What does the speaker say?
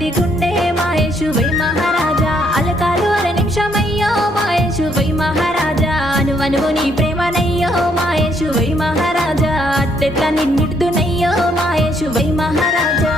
ఉన్నది గుండె మహేష్ వై మహారాజా అలకాలు అర నిమిషమయ్యో మహేష్ వై మహారాజా అనువనువు నీ ప్రేమనయ్యో Mahesh why Maharaja అట్టెట్లా నిన్నిడుదునయ్యో Mahesh why Maharaja